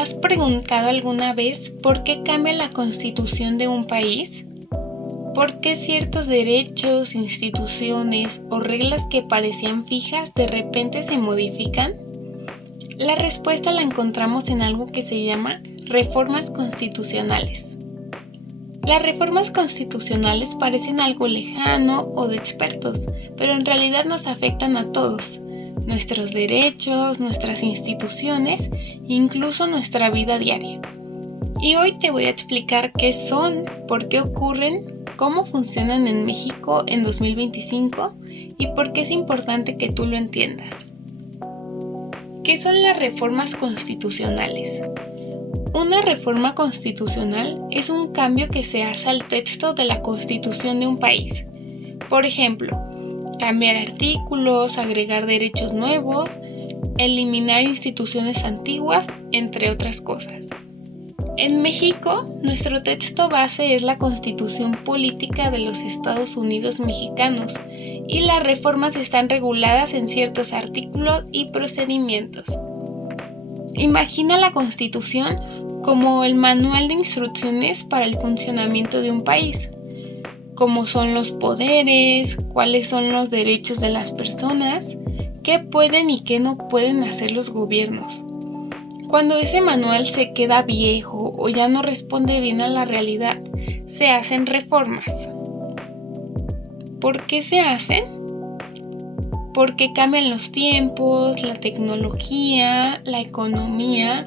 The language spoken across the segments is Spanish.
has preguntado alguna vez por qué cambia la constitución de un país? ¿Por qué ciertos derechos, instituciones o reglas que parecían fijas de repente se modifican? La respuesta la encontramos en algo que se llama reformas constitucionales. Las reformas constitucionales parecen algo lejano o de expertos, pero en realidad nos afectan a todos. Nuestros derechos, nuestras instituciones, incluso nuestra vida diaria. Y hoy te voy a explicar qué son, por qué ocurren, cómo funcionan en México en 2025 y por qué es importante que tú lo entiendas. ¿Qué son las reformas constitucionales? Una reforma constitucional es un cambio que se hace al texto de la Constitución de un país. Por ejemplo, cambiar artículos, agregar derechos nuevos, eliminar instituciones antiguas, entre otras cosas. En México, nuestro texto base es la Constitución Política de los Estados Unidos Mexicanos y las reformas están reguladas en ciertos artículos y procedimientos. Imagina la Constitución como el manual de instrucciones para el funcionamiento de un país. Cómo son los poderes, cuáles son los derechos de las personas, qué pueden y qué no pueden hacer los gobiernos. Cuando ese manual se queda viejo o ya no responde bien a la realidad, se hacen reformas. ¿Por qué se hacen? Porque cambian los tiempos, la tecnología, la economía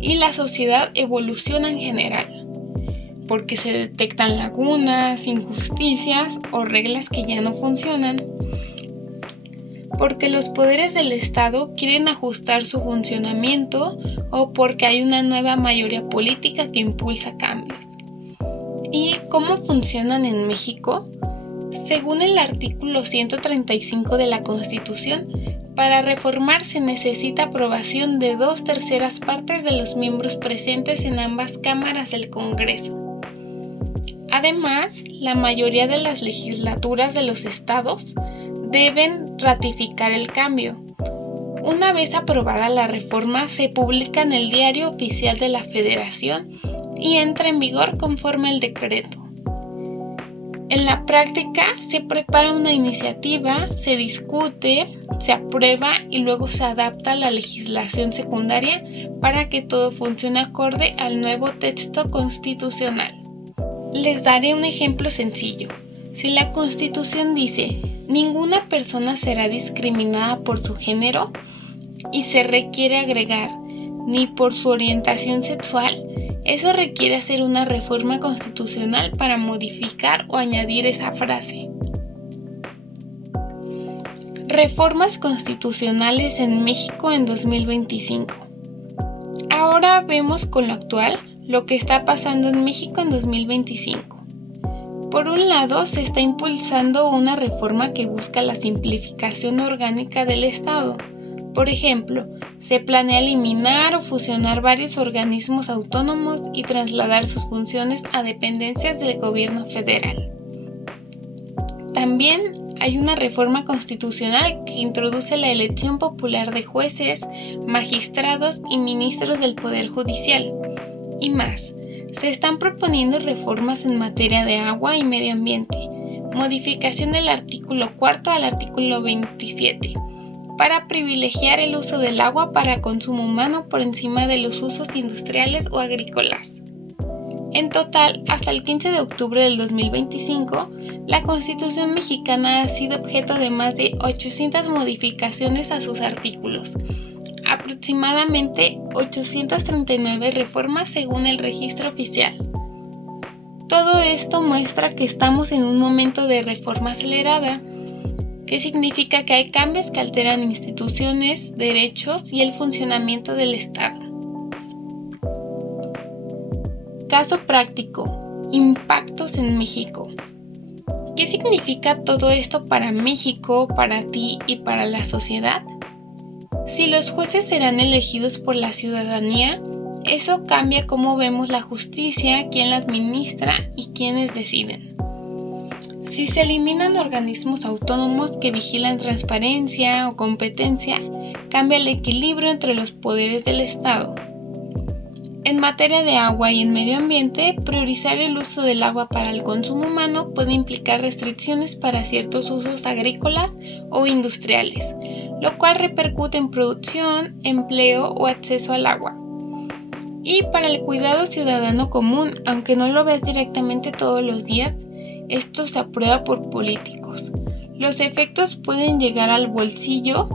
y la sociedad evoluciona en general. Porque se detectan lagunas, injusticias o reglas que ya no funcionan. Porque los poderes del Estado quieren ajustar su funcionamiento o porque hay una nueva mayoría política que impulsa cambios. ¿Y cómo funcionan en México? Según el artículo 135 de la Constitución, para reformar se necesita aprobación de 2/3 partes de los miembros presentes en ambas cámaras del Congreso. Además, la mayoría de las legislaturas de los estados deben ratificar el cambio. Una vez aprobada la reforma, se publica en el Diario Oficial de la Federación y entra en vigor conforme al decreto. En la práctica, se prepara una iniciativa, se discute, se aprueba y luego se adapta a la legislación secundaria para que todo funcione acorde al nuevo texto constitucional. Les daré un ejemplo sencillo. Si la Constitución dice, ninguna persona será discriminada por su género y se requiere agregar, ni por su orientación sexual, eso requiere hacer una reforma constitucional para modificar o añadir esa frase. Reformas constitucionales en México en 2025. Ahora vemos con lo actual lo que está pasando en México en 2025. Por un lado, se está impulsando una reforma que busca la simplificación orgánica del Estado. Por ejemplo, se planea eliminar o fusionar varios organismos autónomos y trasladar sus funciones a dependencias del gobierno federal. También hay una reforma constitucional que introduce la elección popular de jueces, magistrados y ministros del Poder Judicial. Y más, se están proponiendo reformas en materia de agua y medio ambiente, modificación del artículo 4 al artículo 27, para privilegiar el uso del agua para consumo humano por encima de los usos industriales o agrícolas. En total, hasta el 15 de octubre del 2025, la Constitución mexicana ha sido objeto de más de 800 modificaciones a sus artículos, aproximadamente 839 reformas según el registro oficial. Todo esto muestra que estamos en un momento de reforma acelerada, que significa que hay cambios que alteran instituciones, derechos y el funcionamiento del Estado. Caso práctico: impactos en México. ¿Qué significa todo esto para México, para ti y para la sociedad? Si los jueces serán elegidos por la ciudadanía, eso cambia cómo vemos la justicia, quién la administra y quiénes deciden. Si se eliminan organismos autónomos que vigilan transparencia o competencia, cambia el equilibrio entre los poderes del Estado. En materia de agua y en medio ambiente, priorizar el uso del agua para el consumo humano puede implicar restricciones para ciertos usos agrícolas o industriales, lo cual repercute en producción, empleo o acceso al agua. Y para el cuidado ciudadano común, aunque no lo veas directamente todos los días, esto se aprueba por políticos. Los efectos pueden llegar al bolsillo,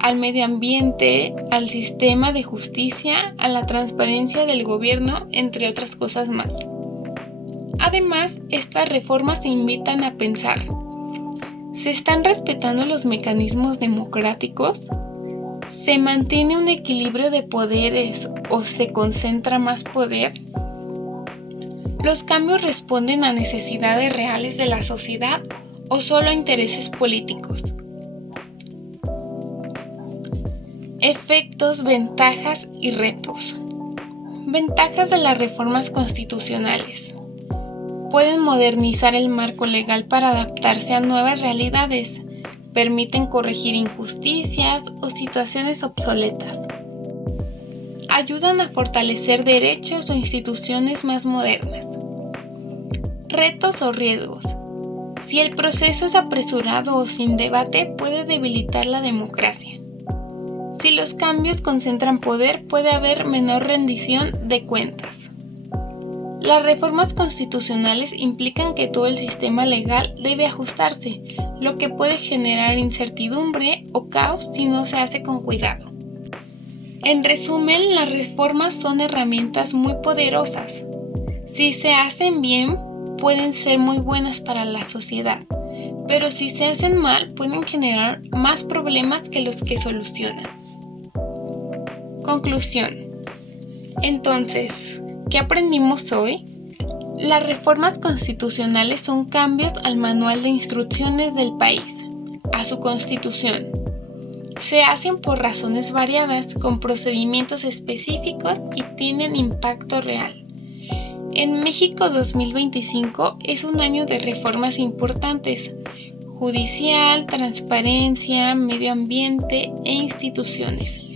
al medio ambiente, al sistema de justicia, a la transparencia del gobierno, entre otras cosas más. Además, estas reformas se invitan a pensar: ¿se están respetando los mecanismos democráticos? ¿Se mantiene un equilibrio de poderes o se concentra más poder? ¿Los cambios responden a necesidades reales de la sociedad o solo a intereses políticos? Efectos, ventajas y retos. Ventajas de las reformas constitucionales. Pueden modernizar el marco legal para adaptarse a nuevas realidades. Permiten corregir injusticias o situaciones obsoletas. Ayudan a fortalecer derechos o instituciones más modernas. Retos o riesgos. Si el proceso es apresurado o sin debate, puede debilitar la democracia. Si los cambios concentran poder, puede haber menor rendición de cuentas. Las reformas constitucionales implican que todo el sistema legal debe ajustarse, lo que puede generar incertidumbre o caos si no se hace con cuidado. En resumen, las reformas son herramientas muy poderosas. Si se hacen bien, pueden ser muy buenas para la sociedad, pero si se hacen mal, pueden generar más problemas que los que solucionan. Conclusión. Entonces, ¿qué aprendimos hoy? Las reformas constitucionales son cambios al manual de instrucciones del país, a su constitución. Se hacen por razones variadas, con procedimientos específicos y tienen impacto real. En México 2025 es un año de reformas importantes: judicial, transparencia, medio ambiente e instituciones.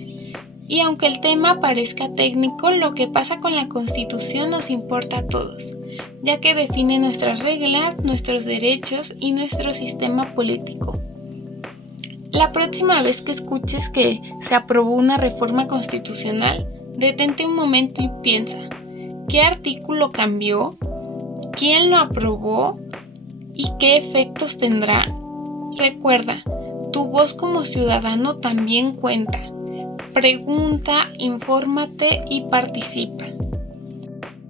Y aunque el tema parezca técnico, lo que pasa con la Constitución nos importa a todos, ya que define nuestras reglas, nuestros derechos y nuestro sistema político. La próxima vez que escuches que se aprobó una reforma constitucional, detente un momento y piensa: ¿qué artículo cambió? ¿Quién lo aprobó? ¿Y qué efectos tendrá? Recuerda, tu voz como ciudadano también cuenta. Pregunta, infórmate y participa.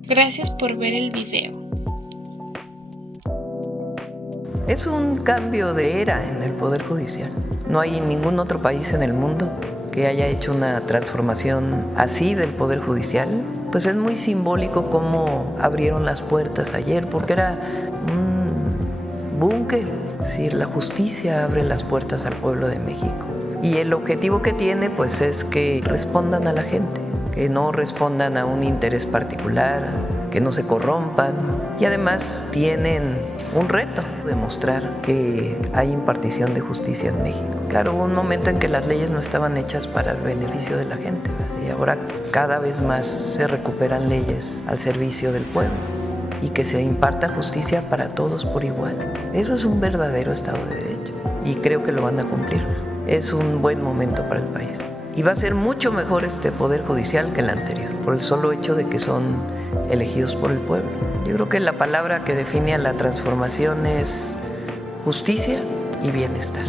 Gracias por ver el video. Es un cambio de era en el Poder Judicial. No hay ningún otro país en el mundo que haya hecho una transformación así del Poder Judicial. Pues es muy simbólico cómo abrieron las puertas ayer, porque era un búnker. Es decir, la justicia abre las puertas al pueblo de México. Y el objetivo que tiene pues es que respondan a la gente, que no respondan a un interés particular, que no se corrompan. Y además tienen un reto: demostrar que hay impartición de justicia en México. Claro, hubo un momento en que las leyes no estaban hechas para el beneficio de la gente, y ahora cada vez más se recuperan leyes al servicio del pueblo y que se imparta justicia para todos por igual. Eso es un verdadero Estado de Derecho y creo que lo van a cumplir. Es un buen momento para el país. Y va a ser mucho mejor este Poder Judicial que el anterior, por el solo hecho de que son elegidos por el pueblo. Yo creo que la palabra que define a la transformación es justicia y bienestar.